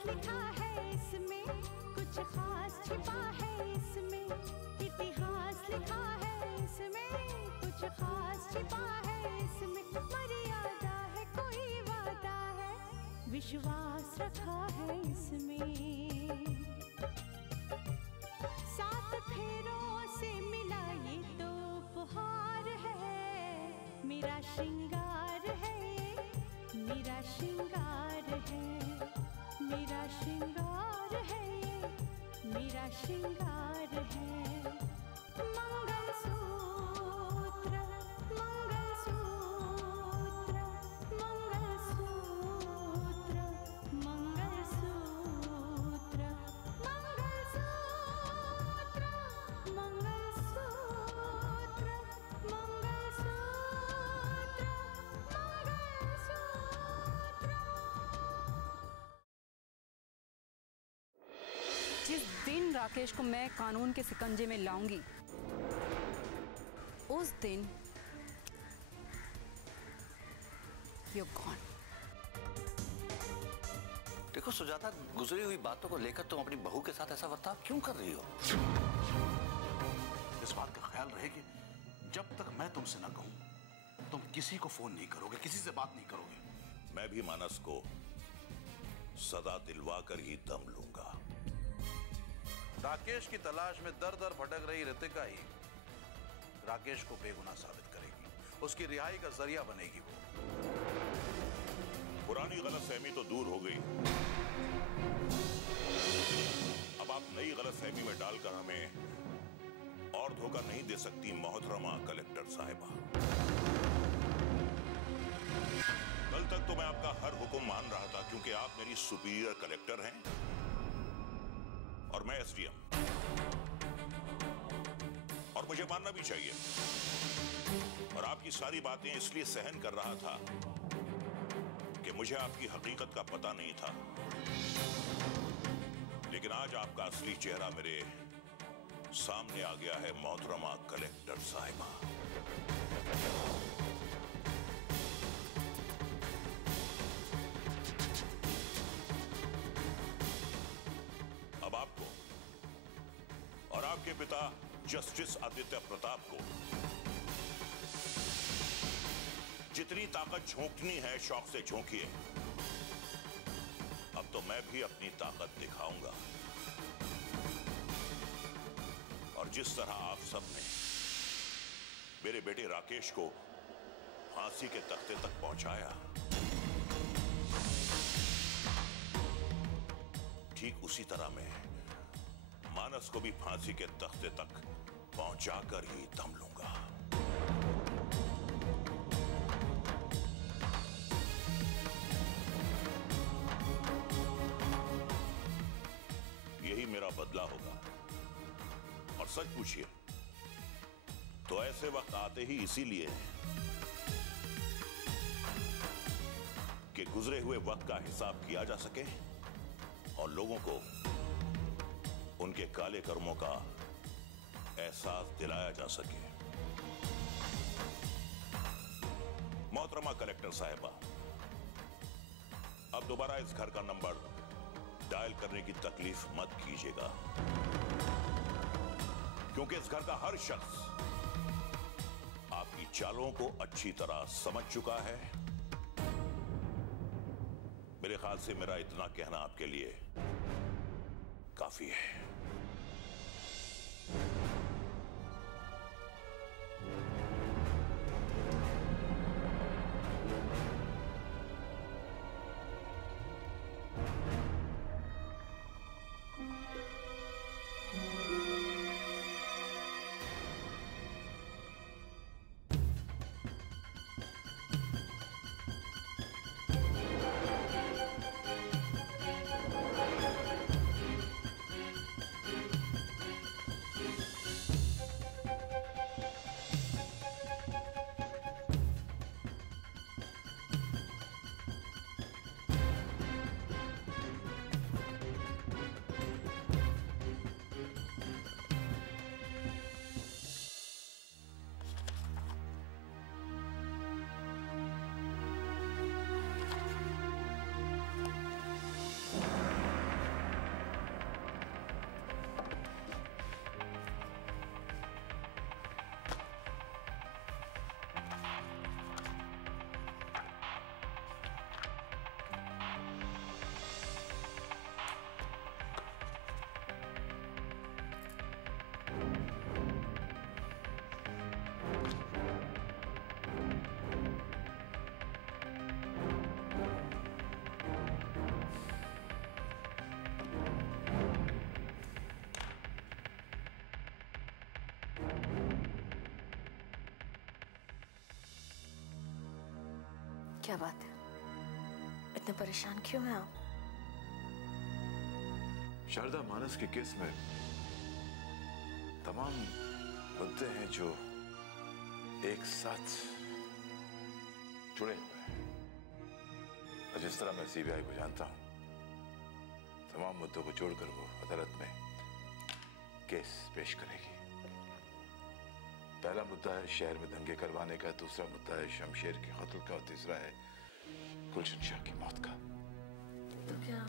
इतिहास लिखा है इसमें, कुछ खास छिपा है इसमें। इतिहास लिखा है इसमें, कुछ खास छिपा है इसमें। मर्यादा है, कोई वादा है, विश्वास रखा है इसमें। सात फेरों से मिला ये तो उपहार है, मेरा श्रृंगार है, मेरा श्रृंगार है, मेरा श्रृंगार है, मेरा श्रृंगार है। मंगलसूत्र, मंगलसूत्र, मंगलसूत्र, मंगलसूत्र, मंगलसूत्र, मंगलसूत्र, मंगलसूत्र। जिस दिन राकेश को मैं कानून के शिकंजे में लाऊंगी, उस दिन you're gone। देखो सुजाता, गुजरी हुई बातों को लेकर तुम अपनी बहू के साथ ऐसा बर्ताव क्यों कर रही हो? इस बात का ख्याल रहे कि जब तक मैं तुमसे न कहूं, तुम किसी को फोन नहीं करोगे, किसी से बात नहीं करोगे। मैं भी मानस को सदा दिलवा कर ही दम लूंगा। राकेश की तलाश में दर दर भटक रही रितिका ही राकेश को बेगुनाह साबित करेगी, उसकी रिहाई का जरिया बनेगी वो। पुरानी गलतफहमी तो दूर हो गई, अब आप नई गलतफहमी में डालकर हमें और धोखा नहीं दे सकती मोहतरमा कलेक्टर साहिबा। कल तक तो मैं आपका हर हुक्म मान रहा था क्योंकि आप मेरी सुपीरियर कलेक्टर हैं और मैं एसडीएम, और मुझे मानना भी चाहिए। और आपकी सारी बातें इसलिए सहन कर रहा था कि मुझे आपकी हकीकत का पता नहीं था। लेकिन आज आपका असली चेहरा मेरे सामने आ गया है मोहतरमा कलेक्टर साहिबा। अब आपको और आपके पिता जस्टिस आदित्य प्रताप को जितनी ताकत झोंकनी है शौक से झोंकिए। अब तो मैं भी अपनी ताकत दिखाऊंगा, और जिस तरह आप सबने मेरे बेटे राकेश को फांसी के तख्ते तक पहुंचाया, ठीक उसी तरह मैं मानस को भी फांसी के तख्ते तक पहुंचाकर ही दम लूंगा। यही मेरा बदला होगा। और सच पूछिए तो ऐसे वक्त आते ही इसीलिए हैं कि गुजरे हुए वक्त का हिसाब किया जा सके और लोगों को उनके काले कर्मों का एहसास दिलाया जा सके। मोहतरमा कलेक्टर साहिबा, अब दोबारा इस घर का नंबर डायल करने की तकलीफ मत कीजिएगा, क्योंकि इस घर का हर शख्स आपकी चालों को अच्छी तरह समझ चुका है। मेरे ख्याल से मेरा इतना कहना आपके लिए काफी है। क्या बात है, इतने परेशान क्यों हैं आप? शारदा, मानस के केस में तमाम मुद्दे हैं जो एक साथ जुड़े हुए हैं। और जिस तरह मैं सीबीआई को जानता हूं, तमाम मुद्दों को जोड़कर वो अदालत में केस पेश करेगी। पहला मुद्दा है शहर में दंगे करवाने का, दूसरा मुद्दा है शमशेर के कत्ल का, और तीसरा है गुलशन शाह की मौत का। तो क्या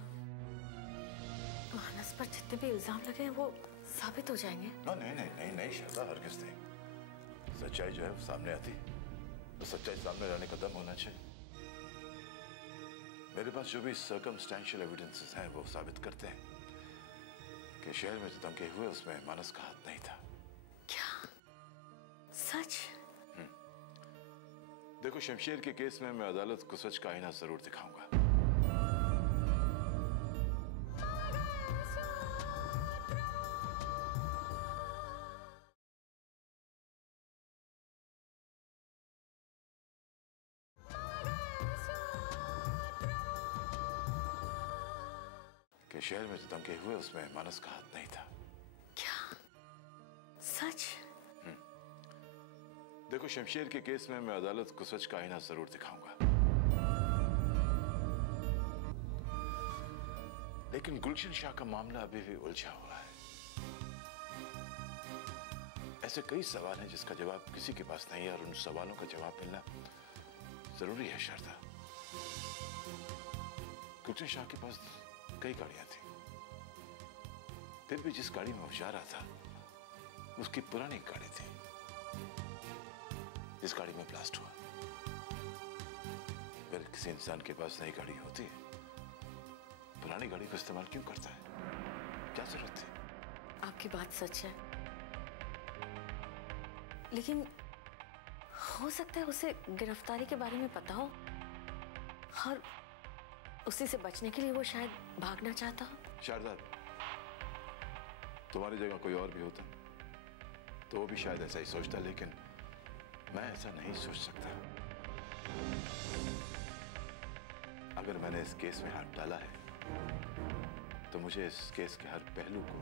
मानस पर जितने भी इल्जाम लगे हैं वो साबित हो जाएंगे? नहीं नहीं नहीं नहीं शारदा, हरगिज़ नहीं। सच्चाई जो है वो सामने आती, तो सच्चाई सामने लाने का दम होना चाहिए। मेरे पास जो भी सर्कमस्टेंशियल एविडेंसेस हैं वो साबित करते हैं कि शहर में जो दंगे हुए उसमें मानस का हाथ नहीं था। क्या सच? देखो, शमशेर के केस में मैं अदालत को सच का आईना जरूर दिखाऊंगा। कि शहर में जो दंगे हुए उसमें मानस का हाथ नहीं था। क्या सच? देखो, शमशेर के केस में मैं अदालत को सच का आईना जरूर दिखाऊंगा, लेकिन गुलशन शाह का मामला अभी भी उलझा हुआ है। ऐसे कई सवाल हैं जिसका जवाब किसी के पास नहीं है, और उन सवालों का जवाब मिलना जरूरी है शारदा। गुलशन शाह के पास कई गाड़ियां थी, फिर भी जिस गाड़ी में वो जा रहा था उसकी पुरानी गाड़ी थी। इस गाड़ी में ब्लास्ट हुआ। अगर किसी इंसान के पास नई गाड़ी होती है, पुरानी गाड़ी को इस्तेमाल क्यों करता है? क्या जरूरत थी? आपकी बात सच है, लेकिन हो सकता है उसे गिरफ्तारी के बारे में पता हो और उसी से बचने के लिए वो शायद भागना चाहता हो। शारदा, तुम्हारी जगह कोई और भी होता तो वो भी शायद ऐसा ही सोचता, लेकिन मैं ऐसा नहीं सोच सकता। अगर मैंने इस केस में हाथ डाला है तो मुझे इस केस के हर पहलू को,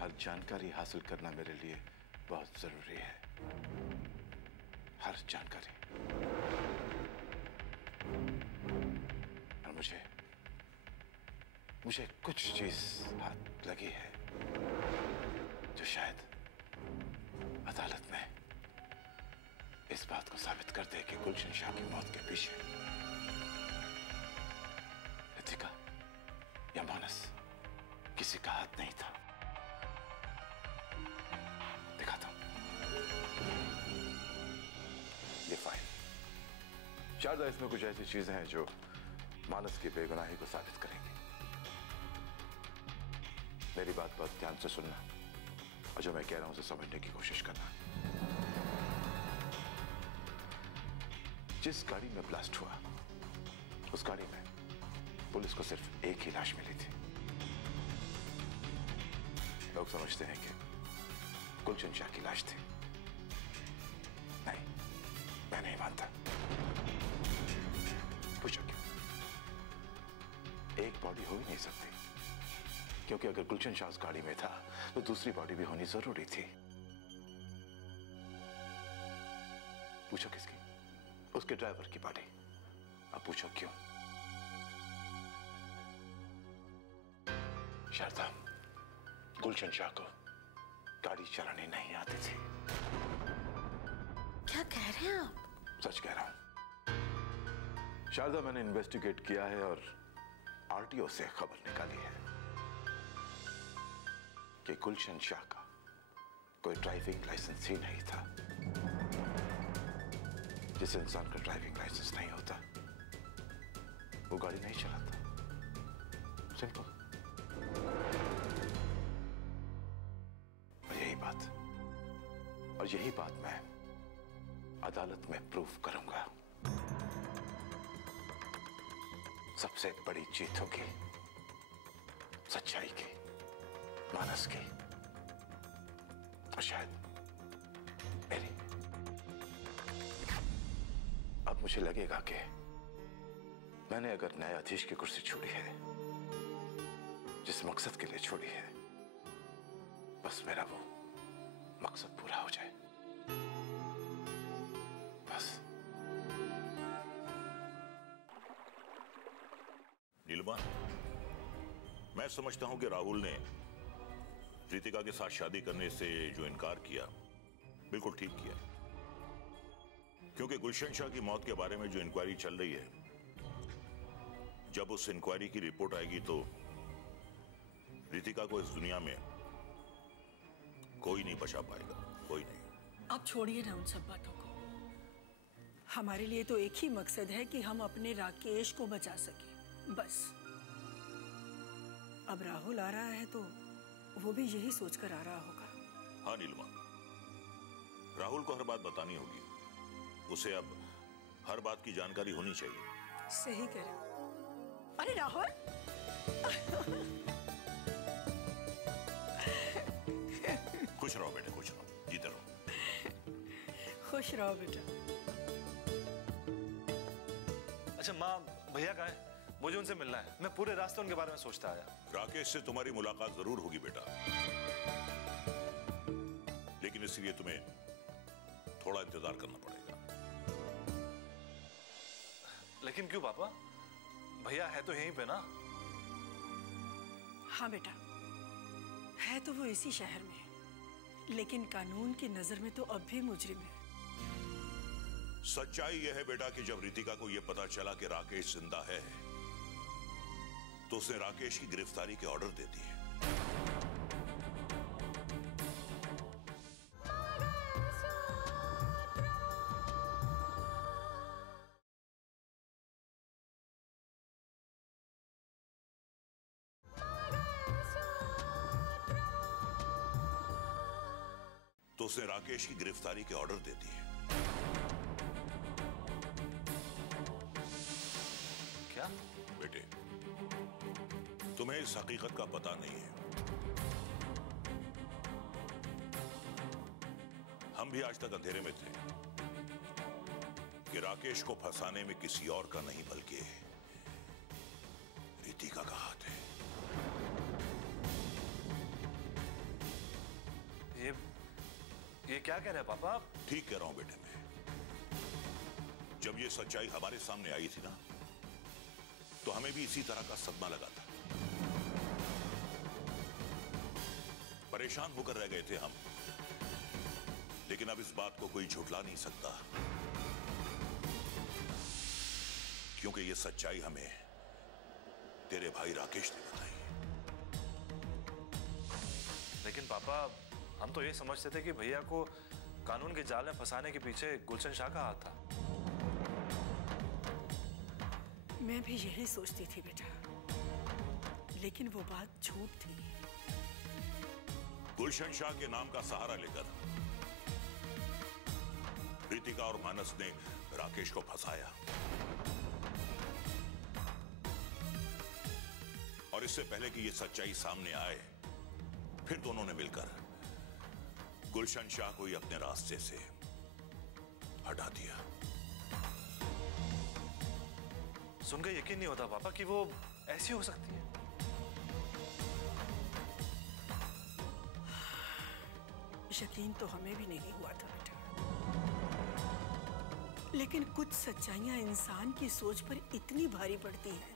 हर जानकारी हासिल करना मेरे लिए बहुत जरूरी है। हर जानकारी। और मुझे कुछ चीज हाथ लगी है जो शायद अदालत में इस बात को साबित कर दे कि गुलशन शाह की मौत के पीछे रितिका या मानस किसी का हाथ नहीं था। दिखाता हूं ये फाइल। शायद इसमें कुछ ऐसी चीजें हैं जो मानस की बेगुनाही को साबित करेंगी। मेरी बात बहुत ध्यान से सुनना, और जो मैं कह रहा हूं उसे समझने की कोशिश करना। जिस गाड़ी में ब्लास्ट हुआ, उस गाड़ी में पुलिस को सिर्फ एक ही लाश मिली थी। लोग समझते हैं कि गुलशन शाह की लाश थी। नहीं, मैं नहीं मानता। पूछो क्यों? एक बॉडी हो ही नहीं सकती, क्योंकि अगर गुलशन शाह उस गाड़ी में था तो दूसरी बॉडी भी होनी जरूरी थी। पूछो किसकी? उसके ड्राइवर की बॉडी। अब पूछो क्यों? शारदा, गुलशन शाह को गाड़ी चलानी नहीं आती थी। क्या कह रहे हैं आप? सच कह रहा हूं शारदा। मैंने इन्वेस्टिगेट किया है और आरटीओ से खबर निकाली है कि गुलशन शाह का कोई ड्राइविंग लाइसेंस ही नहीं था। जिस इंसान का ड्राइविंग लाइसेंस नहीं होता वो गाड़ी नहीं चलाता। सिंपल। और यही बात मैं अदालत में प्रूफ करूंगा। सबसे बड़ी जीत होगी सच्चाई की, मानस की, और शायद मेरी। अब मुझे लगेगा कि मैंने अगर न्यायाधीश की कुर्सी छोड़ी है, जिस मकसद के लिए छोड़ी है, बस मेरा वो मकसद पूरा हो जाए, बस। नीलिमा, मैं समझता हूं कि राहुल ने रितिका के साथ शादी करने से जो इनकार किया, बिल्कुल ठीक किया। क्योंकि गुलशन शाह की मौत के बारे में जो इंक्वायरी चल रही है, जब उस इंक्वायरी की रिपोर्ट आएगी तो रितिका को इस दुनिया में कोई नहीं बचा पाएगा, कोई नहीं। आप छोड़िए ना उन सब बातों को। हमारे लिए तो एक ही मकसद है कि हम अपने राकेश को बचा सके, बस। अब राहुल आ रहा है तो वो भी यही सोचकर आ रहा होगा। हाँ नीलिमा, राहुल को हर बात बतानी होगी। उसे अब हर बात की जानकारी होनी चाहिए। सही करें। अरे राहुल! खुश रहो बेटे, खुश रहो, जीते रहो। खुश रहो बेटा। अच्छा माँ, भैया कहाँ है? मुझे उनसे मिलना है। मैं पूरे रास्ते उनके बारे में सोचता आया। राकेश से तुम्हारी मुलाकात जरूर होगी बेटा, लेकिन इसलिए तुम्हें थोड़ा इंतजार करना पड़ेगा। लेकिन क्यों पापा? भैया है तो यहीं पे ना? हाँ बेटा, है तो वो इसी शहर में, लेकिन कानून की नजर में तो अब भी मुजरिम है। सच्चाई यह है बेटा कि जब रितिका को यह पता चला कि राकेश जिंदा है, तो उसने राकेश की गिरफ्तारी के ऑर्डर दे दिए। तो उसने राकेश की गिरफ्तारी के ऑर्डर दे दिए। क्या? बेटे, तुम्हें इस हकीकत का पता नहीं है। हम भी आज तक अंधेरे में थे कि राकेश को फंसाने में किसी और का नहीं बल्कि रितिका का हाथ है। ये क्या कह रहे हैं पापा? ठीक कह रहा हूं बेटे मैं। जब ये सच्चाई हमारे सामने आई थी ना, तो हमें भी इसी तरह का सदमा लगा था। परेशान होकर रह गए थे हम, लेकिन अब इस बात को कोई झुठला नहीं सकता, क्योंकि ये सच्चाई हमें तेरे भाई राकेश ने बताई। लेकिन पापा, हम तो ये समझते थे कि भैया को कानून के जाल में फंसाने के पीछे गुलशन शाह का हाथ था। मैं भी यही सोचती थी बेटा, लेकिन वो बात झूठ थी। गुलशन शाह के नाम का सहारा लेकर रितिका और मानस ने राकेश को फंसाया, और इससे पहले कि यह सच्चाई सामने आए, फिर दोनों ने मिलकर गुलशन शाह को ही अपने रास्ते से हटा दिया। सुनकर यकीन नहीं होता पापा कि वो ऐसी हो सकती है। यकीन तो हमें भी नहीं हुआ था बेटा, लेकिन कुछ सच्चाइयां इंसान की सोच पर इतनी भारी पड़ती हैं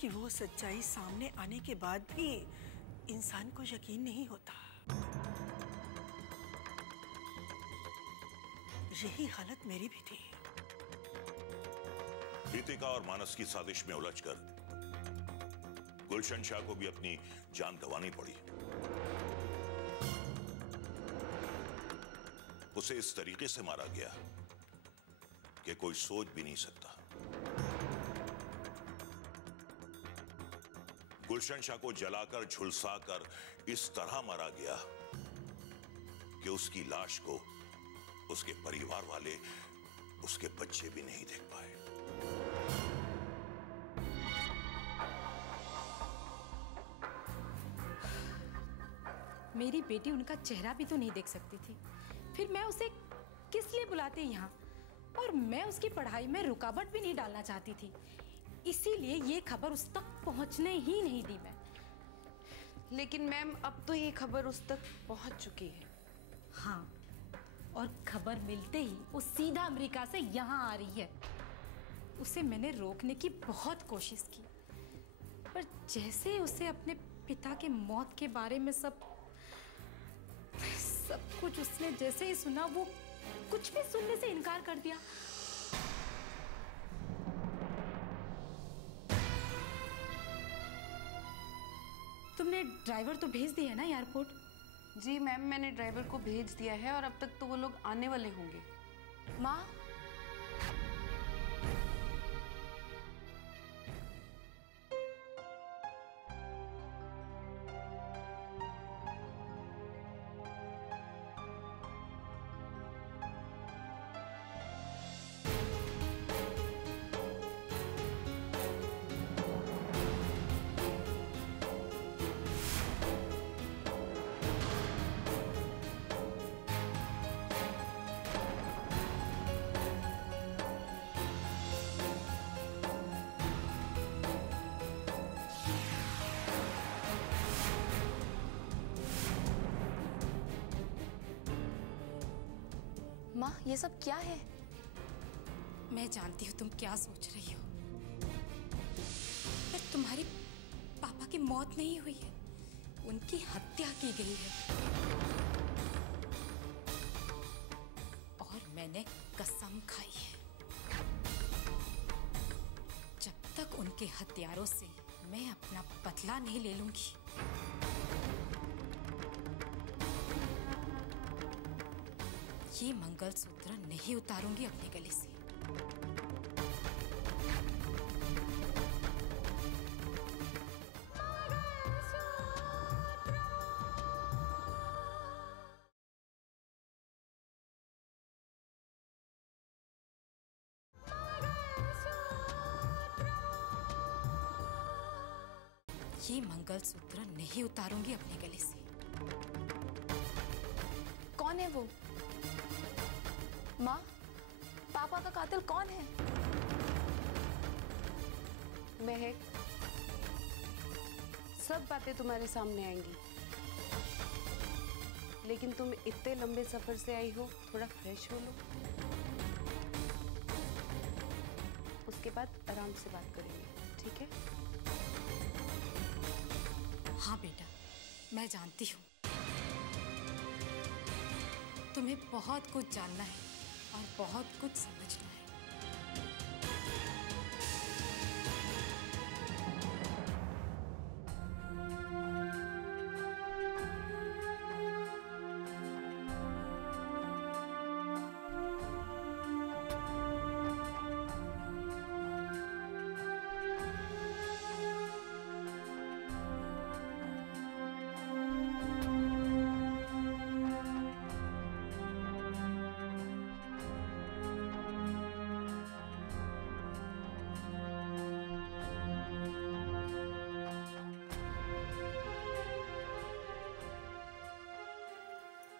कि वो सच्चाई सामने आने के बाद भी इंसान को यकीन नहीं होता। यही हालत मेरी भी थी। रितिका और मानस की साजिश में उलझकर गुलशन शाह को भी अपनी जान गंवानी पड़ी। उसे इस तरीके से मारा गया कि कोई सोच भी नहीं सकता। गुलशन शाह को जलाकर झुलसाकर इस तरह मारा गया कि उसकी लाश को उसके परिवार वाले, उसके बच्चे भी नहीं देख पाए। मेरी बेटी उनका चेहरा भी तो नहीं देख सकती थी, फिर मैं उसे किस लिए बुलाते यहाँ? और मैं उसकी पढ़ाई में रुकावट भी नहीं डालना चाहती थी, इसीलिए ये खबर उस तक पहुंचने ही नहीं दी मैं। लेकिन मैम अब तो ये खबर उस तक पहुंच चुकी है। हाँ, और खबर मिलते ही वो सीधा अमेरिका से यहाँ आ रही है। उसे मैंने रोकने की बहुत कोशिश की, पर जैसे उसे अपने पिता के मौत के बारे में सब कुछ उसने जैसे ही सुना, वो कुछ भी सुनने से इनकार कर दिया। तुमने ड्राइवर तो भेज दिया है ना एयरपोर्ट? जी मैम, मैंने ड्राइवर को भेज दिया है और अब तक तो वो लोग आने वाले होंगे। माँ, माँ, ये सब क्या है? मैं जानती हूँ तुम क्या सोच रही हो, पर तुम्हारी पापा की मौत नहीं हुई है, उनकी हत्या की गई है। और मैंने कसम खाई है, जब तक उनके हत्यारों से मैं अपना बदला नहीं ले लूंगी, ये मंगलसूत्र नहीं उतारूंगी अपने गले से। ये मंगलसूत्र नहीं उतारूंगी अपने गले से। कौन है वो? माँ, पापा का कातिल कौन है? महक, सब बातें तुम्हारे सामने आएंगी, लेकिन तुम इतने लंबे सफर से आई हो, थोड़ा फ्रेश हो लो, उसके बाद आराम से बात करेंगे, ठीक है? हाँ बेटा, मैं जानती हूँ तुम्हें बहुत कुछ जानना है और बहुत कुछ समझना है।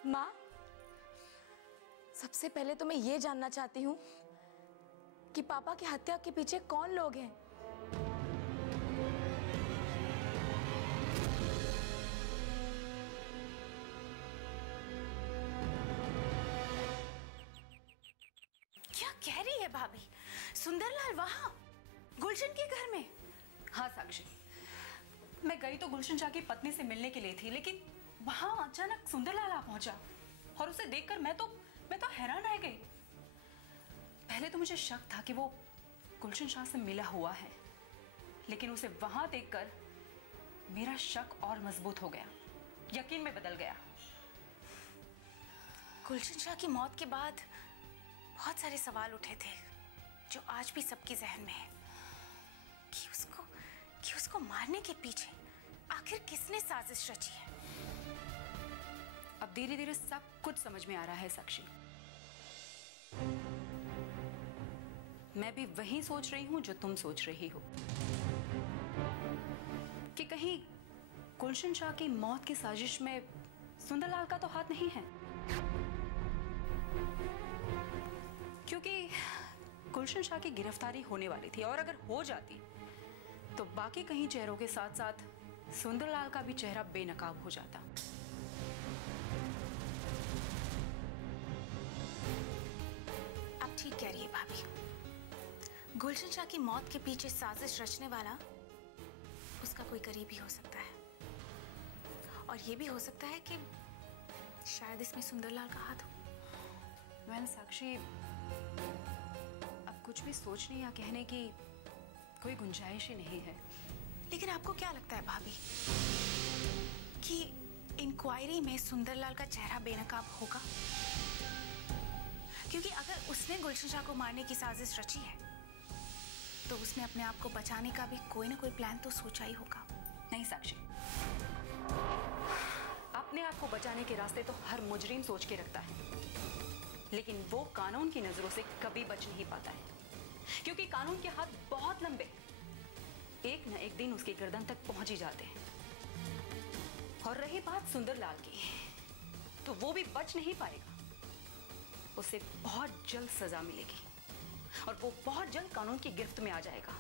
माँ, सबसे पहले तो मैं ये जानना चाहती हूँ कि पापा की हत्या के पीछे कौन लोग हैं? क्या कह रही है भाभी? सुंदरलाल वहाँ गुलशन के घर में? हाँ साक्षी, मैं गई तो गुलशन शाह की पत्नी से मिलने के लिए थी, लेकिन वहां अचानक सुंदरलाल आ पहुंचा और उसे देखकर मैं तो हैरान रह गई। पहले तो मुझे शक था कि वो गुलशन शाह से मिला हुआ है, लेकिन उसे वहां देखकर मेरा शक और मजबूत हो गया, यकीन में बदल गया। गुलशन शाह की मौत के बाद बहुत सारे सवाल उठे थे जो आज भी सबके जहन में है कि उसको मारने के पीछे आखिर किसने साजिश रची है। अब धीरे धीरे सब कुछ समझ में आ रहा है साक्षी। मैं भी वही सोच रही हूं जो तुम सोच रही हो, कि कहीं गुलशन शाह की मौत की साजिश में सुंदरलाल का तो हाथ नहीं है, क्योंकि गुलशन शाह की गिरफ्तारी होने वाली थी, और अगर हो जाती तो बाकी कहीं चेहरों के साथ साथ सुंदरलाल का भी चेहरा बेनकाब हो जाता। आप ठीक कह रही है भाभी। गुलशन शाह की मौत के पीछे साजिश रचने वाला उसका कोई करीबी हो सकता है, और ये भी हो सकता है कि शायद इसमें सुंदरलाल का हाथ हो। मैंने साक्षी, अब कुछ भी सोचने या कहने की कोई गुंजाइश ही नहीं है। लेकिन आपको क्या लगता है भाभी कि इंक्वायरी में सुंदरलाल का चेहरा बेनकाब होगा? क्योंकि अगर उसने गुलशन शाह को मारने की साजिश रची है तो उसने अपने आप को बचाने का भी कोई ना कोई प्लान तो सोचा ही होगा। नहीं साक्षी, अपने आप को बचाने के रास्ते तो हर मुजरिम सोच के रखता है, लेकिन वो कानून की नजरों से कभी बच नहीं पाता है, क्योंकि कानून के हाथ बहुत लंबे, एक न एक दिन उसकी गर्दन तक पहुंच ही जाते हैं। और रही बात सुंदरलाल की, तो वो भी बच नहीं पाएगा। उसे बहुत जल्द सजा मिलेगी और वो बहुत जल्द कानून की गिरफ्त में आ जाएगा।